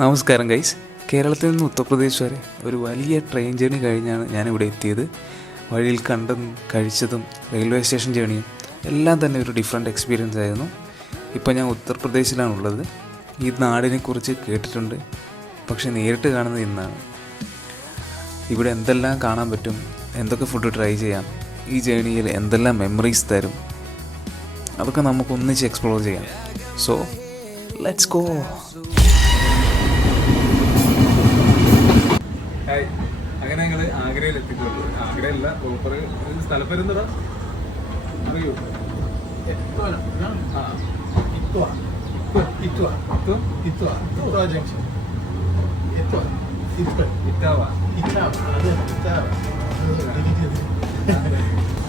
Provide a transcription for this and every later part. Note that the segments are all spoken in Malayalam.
നമസ്കാരം ഗൈസ്. കേരളത്തിൽ നിന്ന് ഉത്തർപ്രദേശ് വരെ ഒരു വലിയ ട്രെയിൻ ജേണി കഴിഞ്ഞാണ് ഞാനിവിടെ എത്തിയത്. വഴിയിൽ കണ്ടതും കഴിച്ചതും റെയിൽവേ സ്റ്റേഷൻ ജേണിയും എല്ലാം തന്നെ ഒരു ഡിഫറെൻ്റ് എക്സ്പീരിയൻസ് ആയിരുന്നു. ഇപ്പോൾ ഞാൻ ഉത്തർപ്രദേശിലാണുള്ളത്. ഈ നാടിനെക്കുറിച്ച് കേട്ടിട്ടുണ്ട്, പക്ഷെ നേരിട്ട് കാണുന്നത് ഇന്നാണ്. ഇവിടെ എന്തെല്ലാം കാണാൻ പറ്റും, എന്തൊക്കെ ഫുഡ് ട്രൈ ചെയ്യാം, ഈ ജേണിയിൽ എന്തെല്ലാം മെമ്മറീസ് തരും, അതൊക്കെ നമുക്ക് ഒന്നിച്ച് എക്സ്പ്ലോർ ചെയ്യാം. So let's go. ഹായ്, അങ്ങനെ ഞങ്ങൾ ആഗ്രയിൽ എത്തിയിട്ടുള്ളൂ. ആഗ്രയല്ല, പ്രോപ്പർ സ്ഥലപ്പേരെന്താ അറിയോ?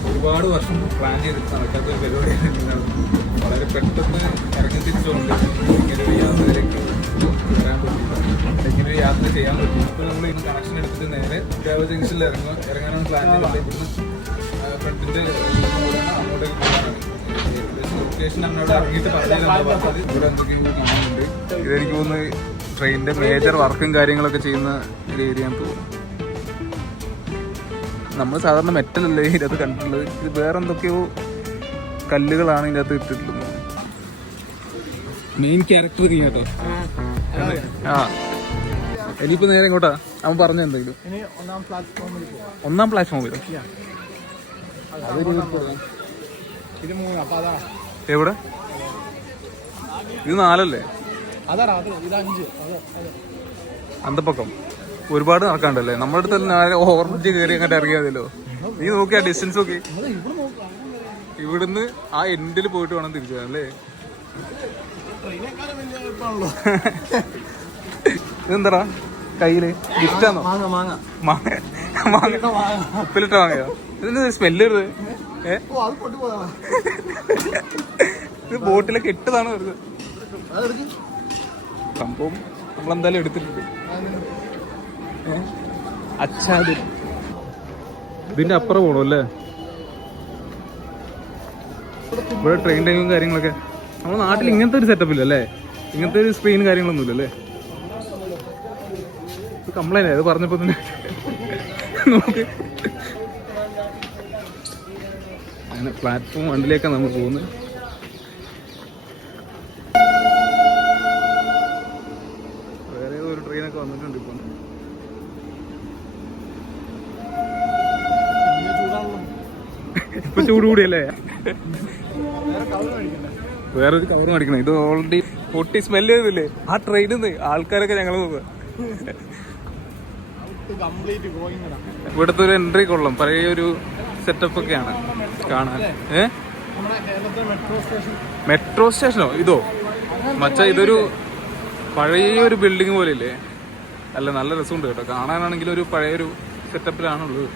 ഒരുപാട് വർഷം പ്ലാൻ ചെയ്തിട്ട് നടക്കാത്ത ഒരു പരിപാടിയാണ്. വളരെ പെട്ടെന്ന് ഇറങ്ങി തിരിച്ചുകൊണ്ട് ഇങ്ങനൊരു യാത്രയിലേക്ക് വരാൻ പറ്റും, ഇങ്ങനൊരു യാത്ര ചെയ്യാൻ പറ്റും. ഇപ്പോൾ നമ്മൾ ഇന്ന് കണക്ഷൻ എടുത്തിട്ട് നേരെ ദേവ ജംഗ്ഷനിൽ ഇറങ്ങാനാണ് പ്ലാൻ ചെയ്തത്. ഇവിടുന്ന് ഫ്രണ്ടിൻ്റെ അങ്ങോട്ടേക്ക് പോകാനാണ് ലൊക്കേഷൻ. എന്നോട് ഇറങ്ങിയിട്ട് പറഞ്ഞത് ഇവിടെ എന്തൊക്കെയോ കാണുന്നുണ്ട്. ഇതെനിക്ക് തോന്നുന്നു ട്രെയിനിൻ്റെ മേജർ വർക്കും കാര്യങ്ങളൊക്കെ ചെയ്യുന്ന ഒരു ഏരിയ എന്ന് തോന്നുന്നു. നമ്മൾ സാധാരണ മെറ്റലല്ലേ ഇതിനകത്ത് കണ്ടിട്ടുള്ളത്, ഇത് വേറെ എന്തൊക്കെയോ കല്ലുകളാണ് ഇതിനകത്ത് ഇട്ടിട്ടുള്ളത്. മെയിൻ ക്യാരക്ടർ നീ കേട്ടോ. ആ, ഇനിയിപ്പോൾ നേരെ ഇങ്ങോട്ടാ അവൻ പറഞ്ഞ എന്തെങ്കിലും ഒന്നാം പ്ലാറ്റ്ഫോമിൽ എവിടെ? ഇത് 4 അല്ലേ? അന്തപ്പക്കം ഒരുപാട് നടക്കാണ്ടല്ലേ. നമ്മുടെ അടുത്ത് ഓർമ്മിച്ച് കയറി അങ്ങോട്ട് ഇറങ്ങിയാതല്ലോ. നീ നോക്കിയാ ഡിസ്റ്റൻസ് നോക്കി. ഇവിടുന്ന് ആ എൻഡിൽ പോയിട്ട് വേണം തിരിച്ചു പോകാൻ അല്ലേ? ഇതെന്താ കയ്യില് ഗിഫ്റ്റാന്നോ? ഉപ്പിലിട്ട വാങ്ങയോ? ഇതിന്റെ സ്മെല്ല് വരുന്നത്. ഇത് ബോട്ടിലൊക്കെ ഇട്ടതാണ് വരുന്നത്. സംഭവം നമ്മളെന്തായാലും എടുത്തിട്ടുണ്ട്. അച്ഛാദി ഇതിന്റെ അപ്പുറം പോകണം അല്ലേ? ഇവിടെ ട്രെയിൻ ടൈമും കാര്യങ്ങളൊക്കെ. നമ്മുടെ നാട്ടിൽ ഇങ്ങനത്തെ ഒരു സെറ്റപ്പ് ഇല്ലല്ലേ, ഇങ്ങനത്തെ ഒരു സ്ക്രീൻ കാര്യങ്ങളൊന്നും ഇല്ലല്ലേ. കംപ്ലൈന്റ് അത് പറഞ്ഞപ്പോ തന്നെ നോക്ക്. അങ്ങനെ പ്ലാറ്റ്ഫോം 1ലേക്കാണ് നമ്മൾ പോകുന്നത്. വേറെ ഒരു ട്രെയിനൊക്കെ വന്നിട്ടുണ്ട് ഇപ്പം. ഇപ്പൊ ചൂട് കൂടിയല്ലേ? വേറൊരു കവർ മേടിക്കണം. ഇത് ഓൾറെഡി പൊട്ടി സ്മെല് ചെയ്തില്ലേ ആ ട്രെയിനിൽ നിന്ന്. ആൾക്കാരൊക്കെ ഞങ്ങൾ നോക്കുക. ഇവിടുത്തെ ഒരു എൻട്രി കൊള്ളും. പഴയ ഒരു സെറ്റപ്പ് ഒക്കെയാണ് കാണാൻ. മെട്രോ സ്റ്റേഷനോ ഇതോ മച്ചാ? ഇതൊരു പഴയ ഒരു ബിൽഡിംഗ് പോലെ ഇല്ലേ? അല്ല, നല്ല രസമുണ്ട് കേട്ടോ കാണാനാണെങ്കിൽ. ഒരു പഴയൊരു സെറ്റപ്പിലാണുള്ളത്.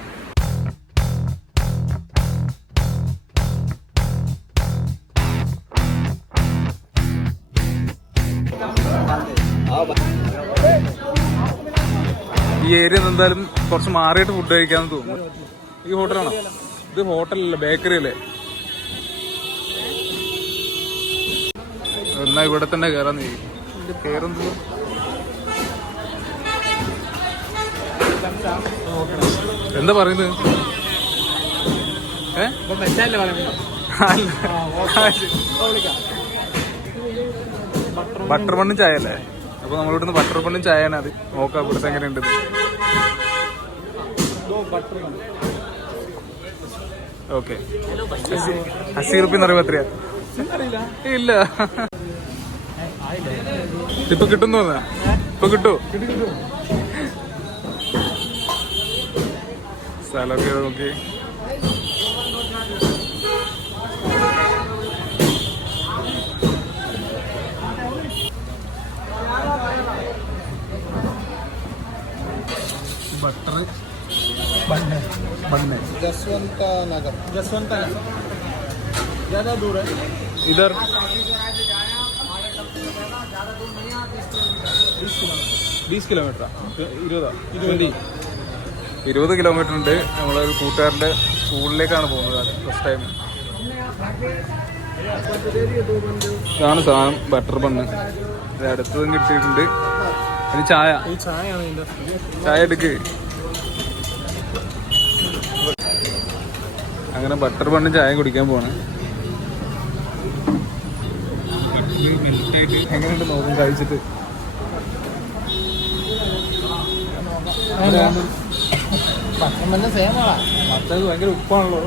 ഈ ഏരിയ എന്തായാലും കുറച്ച് മാറിയിട്ട് ഫുഡ് കഴിക്കാന്ന് തോന്നുന്നു. ഈ ഹോട്ടലാണോ ഇത്? ഹോട്ടലല്ലേ, ബേക്കറി അല്ലേ? എന്നാ ഇവിടെ തന്നെ കയറാൻ കയറുന്നത്. എന്താ പറയുന്നത്? ബട്ടർ ബണ്ണും ചായ അല്ലേ? അപ്പൊ നമ്മളിവിടുന്ന് ബട്ടർ ബണ്ണും ചായയാണ്. അത് നോക്കാം ഇവിടുത്തെ എങ്ങനെയുണ്ട്. ഓക്കെ, 80 റുപ്യ എന്ന് പറയുമ്പോ എത്രയാ? ഇല്ല, ഇപ്പൊ കിട്ടും തോന്നാ. ഇപ്പൊ കിട്ടുമോ? സ്ഥലമൊക്കെ നോക്കി. बटर बनने जसवंत नगर ज़्यादा दूर है इधर. 20 കിലോമീറ്റർ 20 കിലോമീറ്റർ ഉണ്ട്. നമ്മളൊരു കൂട്ടുകാരുടെ സ്കൂളിലേക്കാണ് പോകുന്നത് ഫസ്റ്റ് ടൈം. ഇതാണ് സാധനം, ബട്ടർ ബണ്ണ്. ഇത് അടുത്തതും കിട്ടിയിട്ടുണ്ട്. ഒരു ചായ. ചായ എടുക്ക്. അങ്ങനെ ബട്ടർ ബണ്ണും ചായ കുടിക്കാൻ പോണേ. എങ്ങനെയുണ്ട് നോക്കും കഴിച്ചിട്ട്. മറ്റേത് ഭയങ്കര ഉപ്പാണല്ലോ.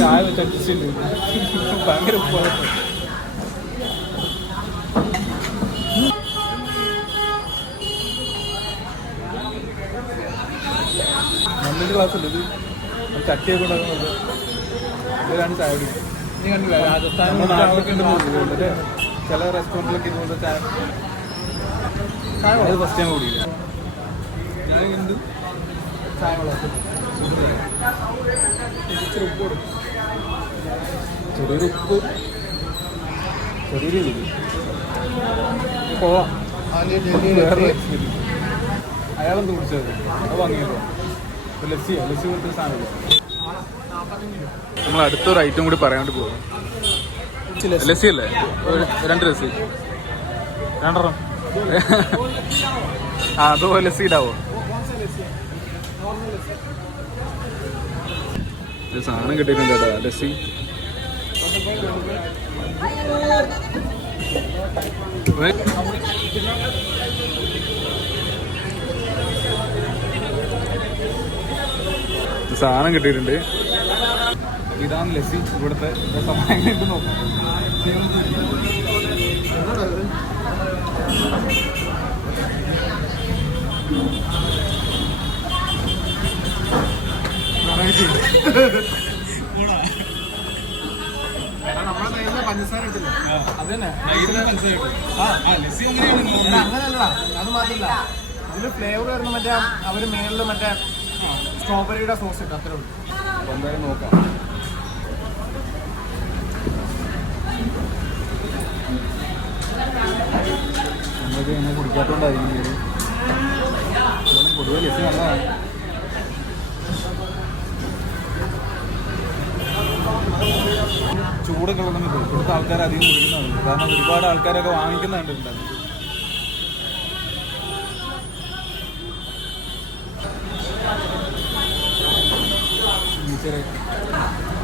ചായ വെച്ച് അഡ്ജസ്റ്റ് ചെയ്ത് ഭയങ്കര ഉപ്പാണ്. നല്ലൊരു ക്ലാസ് ഉണ്ട് ഇത്. ചട്ടിയൊക്കെ ഉണ്ടാക്കുന്നത് ഇതിലാണ് ചായ കുടിക്കുന്നത്. നീ കണ്ടില്ല രാജസ്ഥാൻ നാട്ടിലൊക്കെ ഉണ്ട് ചില റെസ്റ്റോറൻറ്റിലൊക്കെ ഇതുപോലെ ചായ ഫസ്റ്റ് ടൈം കുടിക്കില്ല. ഞാൻ എന്ത് ചായ ചെറിയൊരു ഉപ്പ് ചെറിയൊരു പോവാം. വേറെ അയാളെന്ത് കുടിച്ചത് അത് വാങ്ങിയല്ലോ. ലസ്സി പോലത്തെ സാധനമില്ല. നമ്മൾ അടുത്തൊരു ഐറ്റം കൂടി പറയാണ്ട് പോവാം. ലസ്സി അല്ലേ? 2 ലസ്സി 2 അതുപോലെ ലസ്സി ഇടാവോ? സാധനം കിട്ടിയിട്ടുണ്ട് കേട്ടോ. ലസ്സി സാധനം കിട്ടിയിട്ടുണ്ട്. ഇതാണ് ലസ്സി. ഇവിടുത്തെ എങ്ങനെയുണ്ട് നോക്കാം. പഞ്ചസാര ഇട്ടില്ല. അതന്നെ അങ്ങനെയല്ല. അത് മാത്രല്ല ഇതില് ഫ്ലേവർ വരുന്ന മറ്റേ അവര് മേളില് മറ്റേ സ്ട്രോബെറിയുടെ സോസ് ഇട്ട് അത്രേ ഉള്ളൂ. അപ്പൊ എന്തായാലും നോക്കാം. നമ്മൾക്ക് ഇങ്ങനെ കുടിക്കാത്തോണ്ടായിരിക്കും പൊതുവെ ലസ്സി നല്ലതാണ്. ചൂടൊക്കെ ഉള്ള സമയത്ത് ഇവിടുത്തെ ആൾക്കാർ അധികം കുടിക്കുന്നതാണ്. കാരണം ഒരുപാട് ആൾക്കാരൊക്കെ വാങ്ങിക്കുന്നുണ്ട്.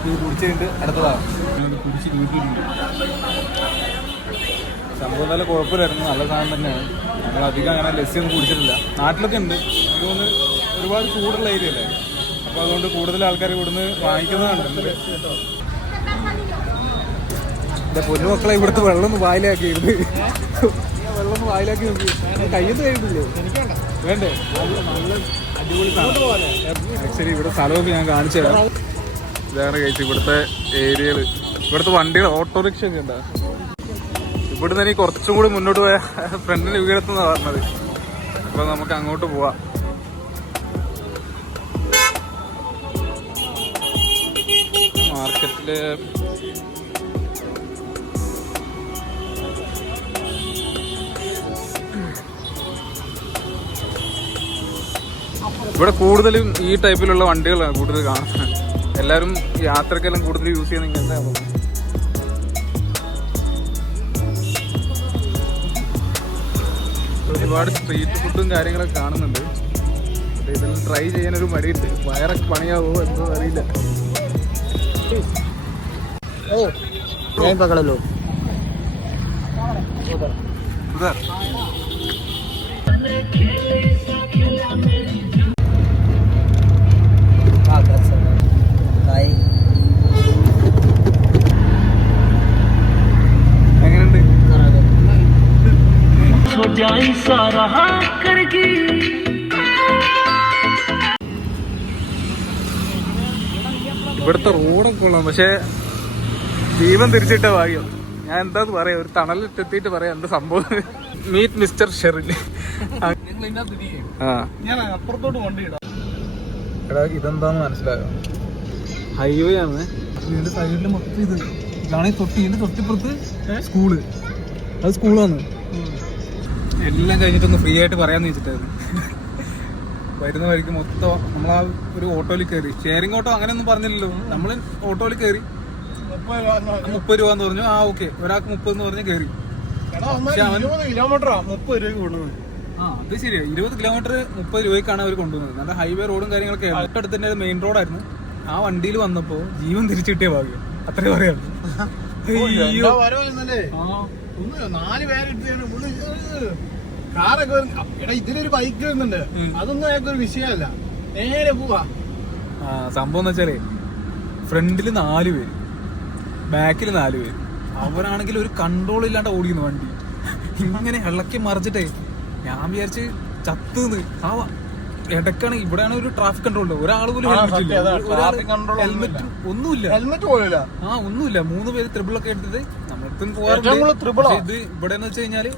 ഇത് കുടിച്ച് കഴിഞ്ഞിട്ട് അടുത്തതാണ് കുടിച്ച് വീട്ടിലിരിക്കും. സംഭവം നല്ല കുഴപ്പമില്ലായിരുന്നു. നല്ല സാധനം തന്നെയാണ്. നമ്മൾ അധികം അങ്ങനെ ലസ്സി ഒന്നും കുടിച്ചിട്ടില്ല. നാട്ടിലൊക്കെ ഉണ്ട്. അതുകൊണ്ട് ഒരുപാട് ചൂടുള്ള ഏരിയ അല്ലേ. അപ്പോൾ അതുകൊണ്ട് കൂടുതൽ ആൾക്കാർ ഇവിടുന്ന് വാങ്ങിക്കുന്നതാണ്. എൻ്റെ പൊന്നുമക്കളെ ഇവിടുത്തെ വെള്ളം ഒന്ന് വായിലാക്കിയിരുന്നു. വെള്ളം ഒന്ന് വായിലാക്കി നോക്കി. കയ്യിൽ കഴിയുന്നില്ലേ? വേണ്ടേ? നല്ല അടിപൊളി പോലെ. ആക്ച്വലി ഇവിടെ സ്ഥലമൊക്കെ ഞാൻ കാണിച്ചു തരാം. ഇതാണ് കഴിച്ച് ഇവിടുത്തെ ഏരിയകൾ. ഇവിടുത്തെ വണ്ടികൾ ഓട്ടോറിക്ഷ ഒക്കെ ഉണ്ട്. ഇവിടുന്ന് എനിക്ക് കുറച്ചും കൂടി മുന്നോട്ട് പോയ ഫ്രണ്ടിന് വീടെത്തുന്നാണ് പറഞ്ഞത്. അപ്പോൾ നമുക്ക് അങ്ങോട്ട് പോവാം. മാർക്കറ്റില് ഇവിടെ കൂടുതലും ഈ ടൈപ്പിലുള്ള വണ്ടികളാണ് കൂടുതൽ കാണുന്നത്. എല്ലാവരും യാത്രക്കെല്ലാം കൂടുതൽ യൂസ് ചെയ്യുന്ന ഇങ്ങനത്തെ. ഒരുപാട് സ്ട്രീറ്റ് ഫുഡും കാര്യങ്ങളൊക്കെ കാണുന്നുണ്ട്. ഇതെല്ലാം ട്രൈ ചെയ്യാനൊരു മടിയുണ്ട്. വയറൊക്കെ പണിയാവോ എന്തോ അറിയില്ല. എങ്ങനെയുണ്ട്? ഇവിടുത്തെ റോഡൊക്കെ കൊള്ളാം. പക്ഷെ ജീവൻ തിരിച്ചിട്ട ഭാഗ്യം. ഞാൻ എന്താന്ന് പറയാ, ഒരു തണലിട്ടെത്തിയിട്ട് പറയാം എന്താ സംഭവം. Meet mister Sherin. എടാ ഇതെന്താന്ന് മനസ്സിലായോ? ഹൈവേ ആണ്. ഇതിന്റെ സൈഡില് മൊത്തം ഇത് ഇതാണെങ്കിൽ തൊട്ടിപ്പുറത്ത് സ്കൂള്. അത് സ്കൂളാണ്. എല്ലാം കഴിഞ്ഞിട്ടൊന്ന് ഫ്രീ ആയിട്ട് പറയാന്ന് വെച്ചിട്ടായിരുന്നു. വരുന്ന വഴിക്ക് മൊത്തം നമ്മളാ ഒരു ഓട്ടോയിൽ കയറി. ഷെയറിംഗ് ഓട്ടോ അങ്ങനെയൊന്നും പറഞ്ഞില്ലല്ലോ. നമ്മൾ ഓട്ടോയിൽ കയറി 30 രൂപ എന്ന് പറഞ്ഞു. ആ ഓക്കെ, ഒരാൾക്ക് 30 എന്ന് പറഞ്ഞ് കയറി. കിലോമീറ്ററാ 30 രൂപ കൊണ്ടുപോകുന്നത്. ആ അത് ശരിയാ, 20 കിലോമീറ്റർ 30 രൂപയ്ക്കാണ് അവർ കൊണ്ടുപോകുന്നത്. നല്ല ഹൈവേ റോഡും കാര്യങ്ങളൊക്കെ അടുത്തടുത്ത് തന്നെ മെയിൻ റോഡായിരുന്നു. ആ വണ്ടിയിൽ വന്നപ്പോ ജീവൻ തിരിച്ചു കിട്ടിയ ഭാഗ്യം, അത്രേ പറയാം. അയ്യോ 4 പേരെടുത്താണ് പുള്ളി കാറൊക്കെ. എടാ ഇതിലൊരു ബൈക്ക് വരുന്നുണ്ട്, അതൊന്നും അയാൾക്കൊരു വിഷയമല്ല, നേരെ പോവാ. ആ സംഭവം എന്ന് വെച്ചാലേ ഫ്രണ്ടില് 4 പേര്, ബാക്കിൽ 4 പേര്. അവരാണെങ്കിൽ ഒരു കൺട്രോൾ ഇല്ലാണ്ട് ഓടിക്കുന്നു വണ്ടി, ഇങ്ങനെ ഇളക്കി മറിച്ചിട്ടേ. ഞാൻ വിചാരിച്ച് ചത്തുന്ന്. ആ ഇടക്കാണ്, ഇവിടെയാണ് ഒരു ട്രാഫിക് കൺട്രോൾ ഉണ്ട്. ഒരാൾ പോലും ഹെൽമെറ്റ് ഒന്നുമില്ല, ഹെൽമെറ്റ് പോലില്ല. ആ ഒന്നുമില്ല. 3 പേര് ത്രിബിളൊക്കെ എടുത്തിട്ട് നമ്മൾക്കും പോകാറുണ്ട്. പക്ഷെ ഇത് ഇവിടെ എന്ന് വെച്ച് കഴിഞ്ഞാല്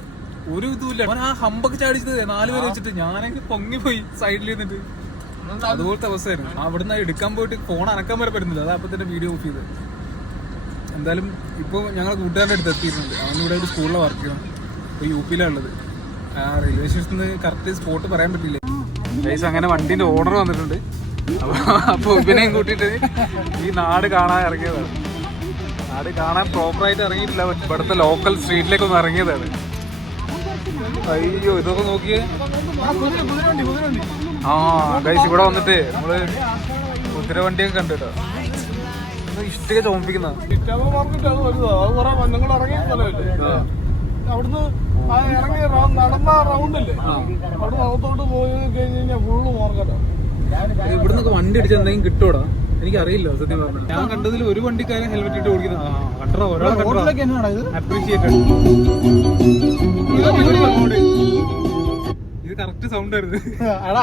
ഒരു ഇതുമില്ല. അവൻ ആ ഹമ്പൊക്കെ ചാടിച്ചത് 4 പേര് വെച്ചിട്ട് ഞാനങ്ങ് പൊങ്ങിപ്പോയി സൈഡിൽ നിന്നിട്ട്. അതുപോലത്തെ അവസ്ഥയായിരുന്നു. അവിടുന്ന് എടുക്കാൻ പോയിട്ട് ഫോൺ അനക്കാൻ വരെ പറ്റുന്നില്ല. അത് അപ്പൊ തന്നെ വീഡിയോ ഓഫ് ചെയ്ത്. എന്തായാലും ഇപ്പൊ ഞങ്ങൾ കൂട്ടുകാരുടെ അടുത്ത് എത്തിയിട്ടുണ്ട്. അവനിവിടെ ഒരു സ്കൂളിലെ വർക്ക് ചെയ്യണം. ഇപ്പൊ UP-ലാണ് ഉള്ളത്. ആ റെയിൽവേ സ്റ്റേഷനിൽ കറക്റ്റ് സ്പോട്ട് പറയാൻ പറ്റില്ല. ഗൈസ് അങ്ങനെ വണ്ടിന്റെ ഓർഡർ വന്നിട്ടുണ്ട്. അപ്പൊ ഇവനെയും കൂട്ടിയിട്ട് ഈ നാട് കാണാൻ ഇറങ്ങിയതാണ്. നാട് കാണാൻ പ്രോപ്പറായിട്ട് ഇറങ്ങിയിട്ടില്ല, ഇവിടുത്തെ ലോക്കൽ സ്ട്രീറ്റിലേക്കൊന്ന് ഇറങ്ങിയതാണ്. അയ്യോ ഇതൊക്കെ നോക്കിയേ. ആ ഗൈസ് ഇവിടെ വന്നിട്ട് നമ്മള് കുതിരവണ്ടിയൊക്കെ കണ്ടിട്ടോ. ഇഷ്ടിക ചോമിപ്പിക്കുന്ന അവിടുന്ന് ഇറങ്ങി നടന്ന റൗണ്ടല്ലേ, അവിടെ അകത്തോട്ട് പോയി കഴിഞ്ഞാൽ ഫുള്ള് മാർക്കറ്റാ. ഇവിടുന്നൊക്കെ വണ്ടി അടിച്ചാൽ എന്തെങ്കിലും കിട്ടൂടാ, എനിക്കറിയില്ല സത്യം പറഞ്ഞു. ഞാൻ കണ്ടതിൽ ഒരു വണ്ടിക്കാരൻ ഹെൽമെറ്റ് ഇട്ട് ഓടിക്കുന്ന അപ്രീഷിയേറ്റഡ്. ഇത് കറക്റ്റ് സൗണ്ട് ആയിരുന്നു.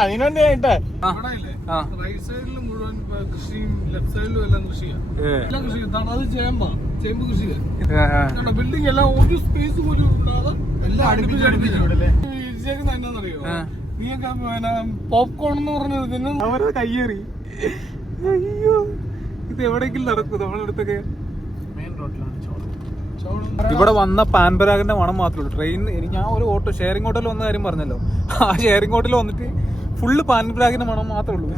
അതിനുവേണ്ടി ആയിട്ടേ റൈറ്റ് സൈഡിൽ മുഴുവൻ കൃഷിയും ലെഫ്റ്റ് സൈഡിലും എല്ലാം കൃഷിയാണ്. എല്ലാം കൃഷി. അത് ചേമ്പ് കൃഷിയാണ്. ബിൽഡിംഗ് എല്ലാം ഒരു സ്പേസ് പോലും ഇല്ലാതെ എല്ലാം അടുപ്പിച്ചേക്കുന്ന എന്നാന്നറിയോ, നീയൊക്കെ പോപ്കോൺ എന്ന് പറഞ്ഞത് പിന്നെ അവരത് കയ്യേറി. അയ്യോ ഇത് എവിടെയെങ്കിലും നടക്കും നമ്മളടുത്തൊക്കെ. മെയിൻ റോഡിലാണ് ഇവിടെ വന്ന പാൻപരാഗിന്റെ മണം മാത്രമേ ഉള്ളൂ. ട്രെയിൻ ഞാൻ ഒരു ഓട്ടോ ഷെയറിംഗ് ഓട്ടോയിൽ വന്ന കാര്യം പറഞ്ഞല്ലോ, ആ ഷെയറിംഗ് ഓട്ടോയിൽ വന്നിട്ട് ഫുള്ള് പാൻപരാഗിന്റെ മണം മാത്രമേ ഉള്ളൂ.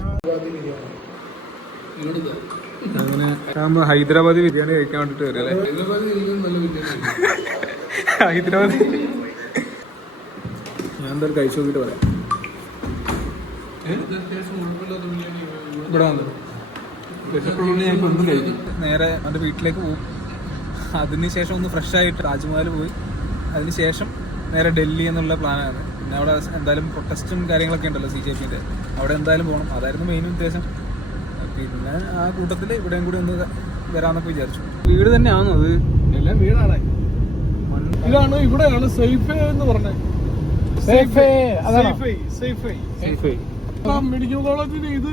അങ്ങനെ ഹൈദരാബാദി ബിരിയാണി കഴിക്കാൻ വേണ്ടിട്ട് വരും. ഹൈദരാബാദി ഞാൻ എന്തായാലും കഴിച്ചു നോക്കിട്ട് പറയാം. ഇവിടെ വന്നു ഞങ്ങൾക്ക് ഒന്നും കഴിക്കും. നേരെ അവൻ്റെ വീട്ടിലേക്ക് പോകും. അതിനുശേഷം ഒന്ന് ഫ്രഷ് ആയിട്ട് താജ്മഹൽ പോയി അതിനുശേഷം നേരെ ഡൽഹി എന്നുള്ള പ്ലാനാണ്. പിന്നെ അവിടെ എന്തായാലും പ്രൊട്ടസ്റ്റും കാര്യങ്ങളൊക്കെ ഉണ്ടല്ലോ CJP-ന്റെ, അവിടെ എന്തായാലും പോകണം. അതായിരുന്നു മെയിൻ ഉദ്ദേശം. പിന്നെ ആ കൂട്ടത്തിൽ ഇവിടെയും കൂടി ഒന്ന് വരാമെന്നൊക്കെ വിചാരിച്ചു. വീട് തന്നെയാണോ അത്? എല്ലാം വീടാണ്. ഇതാണ് ഇവിടെയാണ് സേഫേ എന്ന് പറഞ്ഞത്. മെഡിക്കൽ കോളേജിന് ഇത്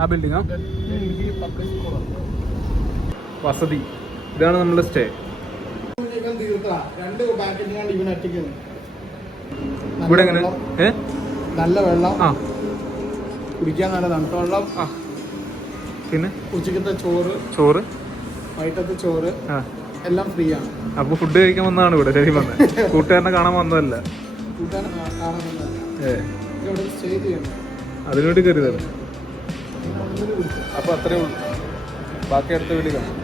ആ ബിൽഡിംഗാ വസതി. ഇതാണ് നമ്മുടെ സ്റ്റേ. ഇവിടെ എങ്ങനെ നല്ല വെള്ളം, കുടിക്കാൻ നല്ല തണുത്ത വെള്ളം, പിന്നെ ഉച്ചക്കത്തെ ചോറ് വൈകിട്ടത്തെ ചോറ് എല്ലാം ഫ്രീ ആണ്. അപ്പൊ ഫുഡ് കഴിക്കാൻ വന്നതാണ് ഇവിടെ ശരി വന്നത്, കൂട്ടുകാരനെ കാണാൻ വന്നതല്ല. അതിനുവേണ്ടി കരുതണം. അപ്പൊ അത്രേ ഉള്ളൂ. ബാക്കി അടുത്ത വീട്ടിൽ കാണാം.